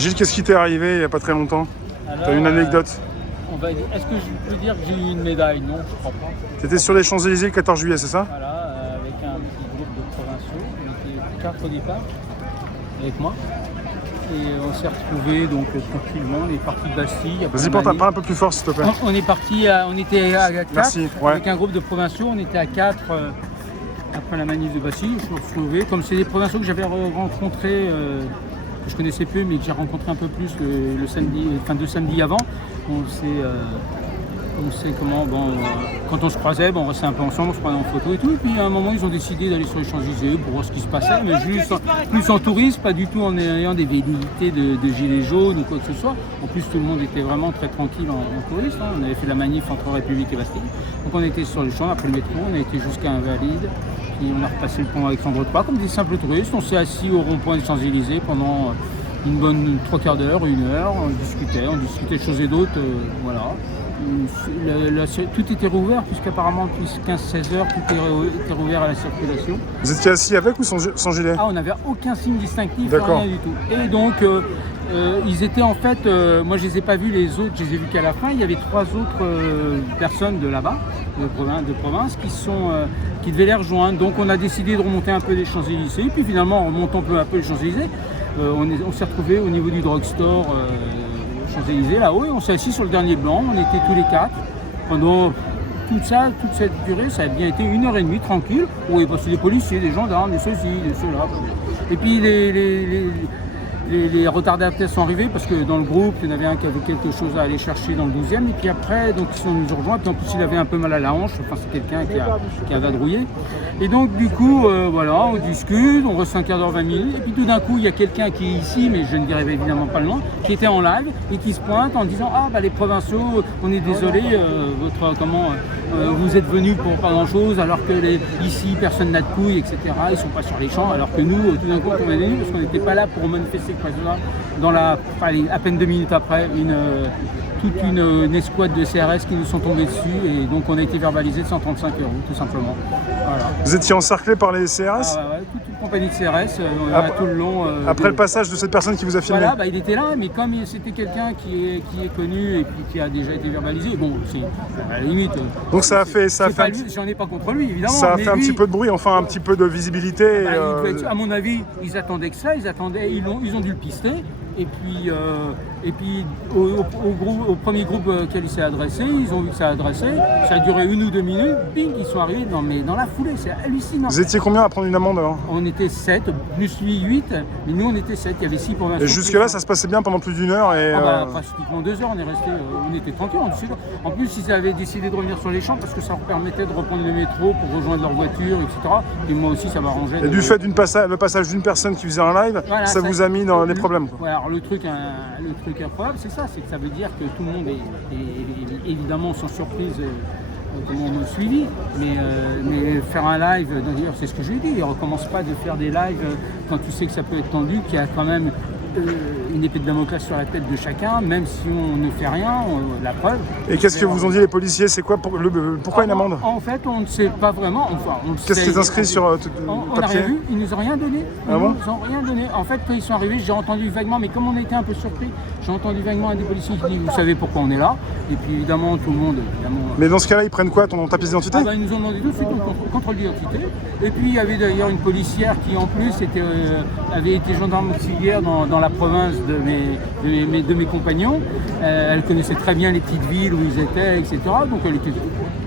Gilles, qu'est-ce qui t'est arrivé il n'y a pas très longtemps? T'as une anecdote? Est-ce que je peux dire que j'ai eu une médaille? Non, je crois pas. T'étais sur les Champs-Élysées le 14 juillet, c'est ça? Voilà, avec un petit groupe de provinciaux. On était 4 au départ, avec moi. Et on s'est retrouvés donc tranquillement. On est parti de Bastille. Vas-y, parle un peu plus fort, s'il te plaît. On est parti, on était à 4. Merci, ouais. Avec un groupe de provinciaux. On était à 4 après la manif de Bastille. Je me suis retrouvé. Comme c'est des provinciaux que j'avais rencontrés, que je connaissais peu, mais que j'ai rencontré un peu plus le samedi, enfin 2 samedis avant. On sait comment, quand on se croisait, on restait un peu ensemble, on se prenait en photo et tout. Et puis à un moment, ils ont décidé d'aller sur les Champs-Élysées pour voir ce qui se passait, mais juste plus en tourisme, pas du tout en ayant des velléités de gilets jaunes ou quoi que ce soit. En plus, tout le monde était vraiment très tranquille en touriste. Hein. On avait fait la manif entre République et Bastille. Donc on était sur les champs, après le métro, on a été jusqu'à Invalides. Puis on a repassé le pont Alexandre III comme des simples touristes. On s'est assis au rond-point des Champs-Élysées pendant une bonne 3/4 d'heure, 1 heure. On discutait de choses et d'autres, voilà. Tout était rouvert puisqu'apparemment depuis 15-16 heures tout était rouvert à la circulation. Vous étiez assis avec ou sans gilet? Ah, on n'avait aucun signe distinctif, rien du tout. Et donc ils étaient en fait, moi je les ai pas vus les autres, je les ai vus qu'à la fin. Il y avait 3 autres personnes de là-bas, de province, qui devaient les rejoindre. Donc on a décidé de remonter un peu les Champs-Élysées. Et puis finalement en remontant peu à peu les Champs-Élysées, on s'est retrouvés au niveau du drugstore Champs-Élysées là-haut et on s'est assis sur le dernier banc. On était tous les 4 pendant toute cette durée. Ça a bien été 1h30 tranquille. Oui, parce que des policiers, des gendarmes, des ceux-ci, des ceux-là. Et puis les retardataires sont arrivés parce que dans le groupe, il y en avait un qui avait quelque chose à aller chercher dans le 12e. Et puis après, donc, ils sont nous rejoints. Puis en plus, il avait un peu mal à la hanche. Enfin, c'est quelqu'un qui a vadrouillé. Et donc, du coup, voilà, on discute, on reste 1/4 d'heure, 20 minutes. Et puis tout d'un coup, il y a quelqu'un qui est ici, mais je ne dirai évidemment pas le nom, qui était en live et qui se pointe en disant: ah, les provinciaux, on est désolé, vous êtes venus pour pas grand-chose, alors que ici, personne n'a de couilles, etc. Ils sont pas sur les champs, alors que nous, tout d'un coup, on est venus parce qu'on n'était pas là pour manifester à peine 2 minutes après, toute une escouade de CRS qui nous sont tombés dessus et donc on a été verbalisé de 135 € tout simplement. Voilà. Vous étiez encerclé par les CRS? Ouais, toute une compagnie de CRS tout le long. Après le passage de cette personne qui vous a filmé? Voilà, il était là, mais comme c'était quelqu'un qui est connu et puis qui a déjà été verbalisé, bon, c'est à la limite. Donc ça a fait. J'en ai pas contre lui, évidemment. Ça a fait un petit peu de bruit, enfin un petit peu de visibilité. À mon avis, ils attendaient que ça, ils ont dû le pister. Et puis au premier groupe auquel il s'est adressé, ils ont vu que ça adressait, ça a duré 1 ou 2 minutes, bing, ils sont arrivés dans la foulée, c'est hallucinant. Vous étiez combien à prendre une amende alors? On était 7, plus lui 8, mais nous on était 7, il y avait 6 provinciaux. Et jusque là ça se passait bien pendant plus d'1 heure et... Pratiquement 2 heures, on était tranquille. En plus ils avaient décidé de revenir sur les champs parce que ça leur permettait de reprendre le métro pour rejoindre leur voiture, etc. Et moi aussi ça m'arrangeait. Et du fait le passage d'une personne qui faisait un live, voilà, ça vous a mis dans les problèmes quoi. Ouais, alors le truc incroyable c'est ça, c'est que ça veut dire que tout le monde est évidemment sans surprise m'ont suivi, mais faire un live, d'ailleurs c'est ce que j'ai dit, il ne recommence pas de faire des lives quand tu sais que ça peut être tendu, qu'il y a quand même une épée de Damoclès sur la tête de chacun, même si on ne fait rien, la preuve. Et qu'est-ce que vous ont dit les policiers? C'est quoi pourquoi une amende? En fait, on ne sait pas vraiment. Qu'est-ce qui est inscrit sur on papier? n'a rien vu, ils nous ont rien donné. Ah bon? Ils nous ont rien donné. En fait, quand ils sont arrivés, j'ai entendu vaguement, mais comme on était un peu surpris, j'ai entendu vaguement un des policiers qui dit: vous savez pourquoi on est là? Et puis évidemment, tout le monde. Mais dans ce cas-là, ils prennent quoi? Ta pièce d'identité? Ils nous ont demandé tout de suite un contrôle d'identité. Et puis il y avait d'ailleurs une policière qui en plus avait été gendarme auxiliaire dans la province de mes compagnons. Elle connaissait très bien les petites villes où ils étaient, etc. Donc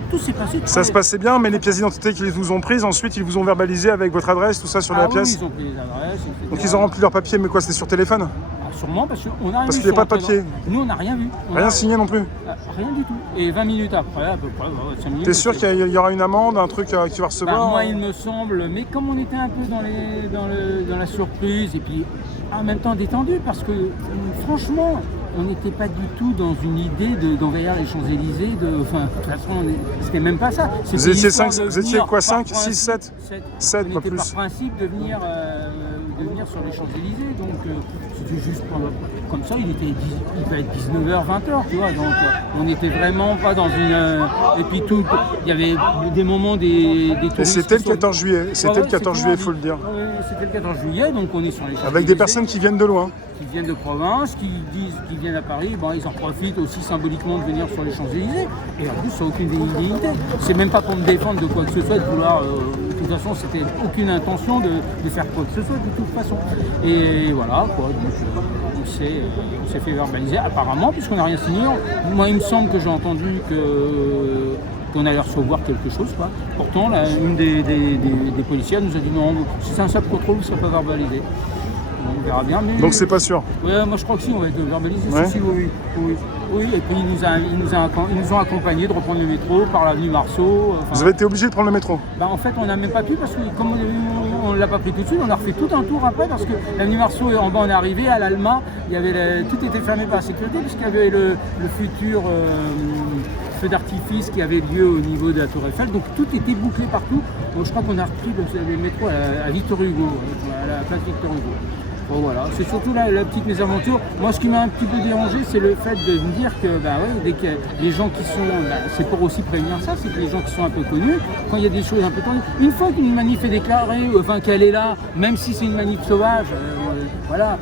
tout s'est passé. Ça se passait bien, mais les pièces d'identité qu'ils vous ont prises, ensuite ils vous ont verbalisé avec votre adresse, tout ça sur la pièce? Oui, ils ont pris les adresses, etc. Donc ils ont rempli leur papier, mais quoi, c'était sur téléphone? Sûrement, parce qu'on a Parce qu'il n'y a pas de papier. Nous, on n'a rien vu. Rien signé non plus? Rien du tout. Et 20 minutes après, à peu près, 5 minutes. T'es sûr qu'il y aura une amende, un truc que tu vas recevoir? Moi, il me semble. Mais comme on était un peu dans la surprise, et puis en même temps détendu, parce que franchement, on n'était pas du tout dans une idée d'envahir les Champs-Élysées. De toute façon, c'était même pas ça. Vous étiez quoi, 5, 6, 7? 7, pas on était plus. par principe de venir sur les Champs-Élysées, donc c'était juste comme ça, il peut être 19h, 20h, tu vois, donc on n'était vraiment pas dans une... et puis il y avait des moments des touristes... Et c'était le 14 juillet, il faut le dire. C'était le 14 juillet, donc on est sur les Champs-Élysées. Avec des personnes qui viennent de loin. qui viennent de province, qui disent qu'ils viennent à Paris, bon, ils en profitent aussi symboliquement de venir sur les Champs-Élysées, et en plus sans aucune dignité. C'est même pas pour me défendre de quoi que ce soit, de vouloir, de toute façon, c'était aucune intention de faire quoi que ce soit de toute façon. Et voilà, quoi, donc on s'est fait verbaliser, apparemment, puisqu'on n'a rien signé. Moi, il me semble que j'ai entendu qu'on allait recevoir quelque chose, quoi. Pourtant, là, une des policières nous a dit non, si c'est un simple contrôle, vous ne serez pas verbalisé. On verra bien. Mais... Donc c'est pas sûr. Ouais, moi je crois que si, on va être verbalisé. Ouais. Si, oui. Et puis ils nous ont accompagnés de reprendre le métro par l'avenue Marceau. Vous avez été obligé de prendre le métro? Bah, en fait, on n'a même pas pu parce que comme on ne l'a pas pris tout de suite, on a refait tout un tour après parce que l'avenue Marceau, en bas, on est arrivé à l'Alma, tout était fermé par la sécurité puisqu'il y avait le futur feu d'artifice qui avait lieu au niveau de la Tour Eiffel. Donc tout était bouclé partout. Donc, je crois qu'on a repris le métro à Victor Hugo, à la place Victor Hugo. Bon, voilà, c'est surtout la petite mésaventure. Moi, ce qui m'a un petit peu dérangé, c'est le fait de me dire que, dès que les gens qui sont, c'est pour aussi prévenir ça, c'est que les gens qui sont un peu connus, quand il y a des choses un peu tendues, une fois qu'une manif est déclarée, enfin qu'elle est là, même si c'est une manif sauvage, voilà,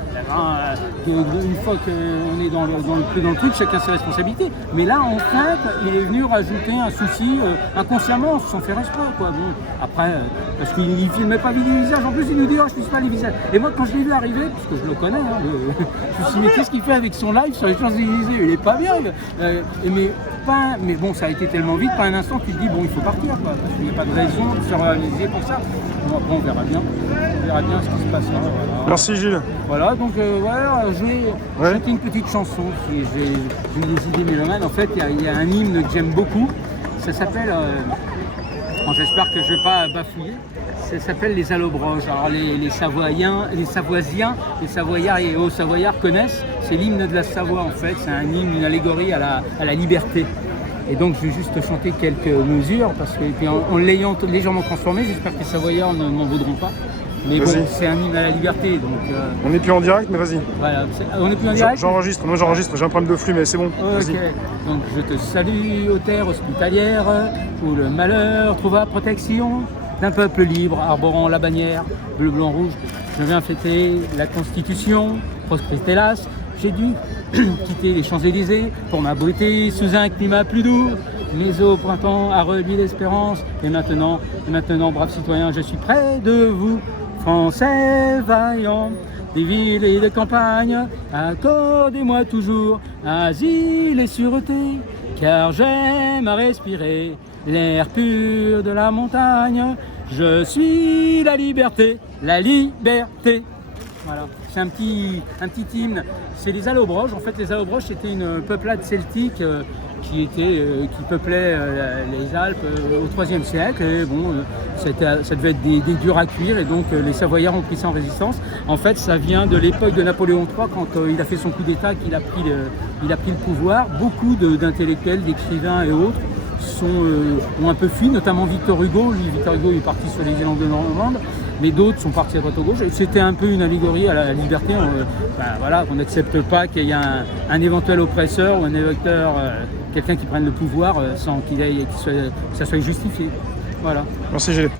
une fois qu'on est dans le truc, chacun ses responsabilités. Mais là, en fait, il est venu rajouter un souci inconsciemment, sans faire exprès, quoi. Bon, après, parce qu'il ne filmait pas les visages, en plus il nous dit, oh, je ne filme pas les visages. Et moi, quand je l'ai vu arriver, parce que je le connais, je me suis dit, mais qu'est-ce qu'il fait avec son live sur les Champs-Élysées? Il est pas bien. Mais bon, ça a été tellement vite, par un instant, tu te dis, bon, il faut partir, quoi, parce qu'il n'y a pas de raison de se réaliser pour ça. Bon, après, on verra bien. On verra bien ce qui se passera. Voilà. Merci Gilles. Voilà, donc voilà, j'ai chanté une petite chanson. J'ai des idées mélomanes. En fait, il y a un hymne que j'aime beaucoup. Ça s'appelle, j'espère que je ne vais pas bafouiller, ça s'appelle Les Allobroges. Alors les Savoyens, les Savoisiens, les Savoyards et Hauts-Savoyards connaissent. C'est l'hymne de la Savoie en fait. C'est un hymne, une allégorie à la liberté. Et donc je vais juste chanter quelques mesures parce que puis en l'ayant légèrement transformé, j'espère que les Savoyards ne m'en voudront pas. Mais bon, c'est un hymne à la liberté, donc... On n'est plus en direct, mais vas-y. Voilà, on n'est plus en direct. J'enregistre, moi j'enregistre, j'ai un problème de flux, mais c'est bon. Ok, donc je te salue aux terres hospitalières, où le malheur trouva protection d'un peuple libre arborant la bannière bleu, blanc, rouge. Je viens fêter la Constitution, prospérité hélas. J'ai dû quitter les Champs-Élysées pour m'abriter sous un climat plus doux. Mais au printemps a reluit l'espérance. Et maintenant, braves citoyens, je suis près de vous. Français vaillants, des villes et des campagnes, accordez-moi toujours asile et sûreté, car j'aime à respirer l'air pur de la montagne. Je suis la liberté, la liberté. Voilà, c'est un petit hymne. C'est les Allobroges. En fait, les Allobroges, c'était une peuplade celtique qui peuplait les Alpes au IIIe siècle. Et bon, ça devait être des durs à cuire. Et donc, les Savoyards ont pris ça en résistance. En fait, ça vient de l'époque de Napoléon III, quand il a fait son coup d'État, qu'il a pris le pouvoir. Beaucoup d'intellectuels, d'écrivains et autres ont un peu fui, notamment Victor Hugo. Victor Hugo est parti sur les îles de Normande. Mais d'autres sont partis à droite à gauche. C'était un peu une allégorie à la liberté. Voilà, qu'on n'accepte pas qu'il y ait un éventuel oppresseur ou un électeur, quelqu'un qui prenne le pouvoir sans que ça soit justifié. Voilà. Merci Gilles.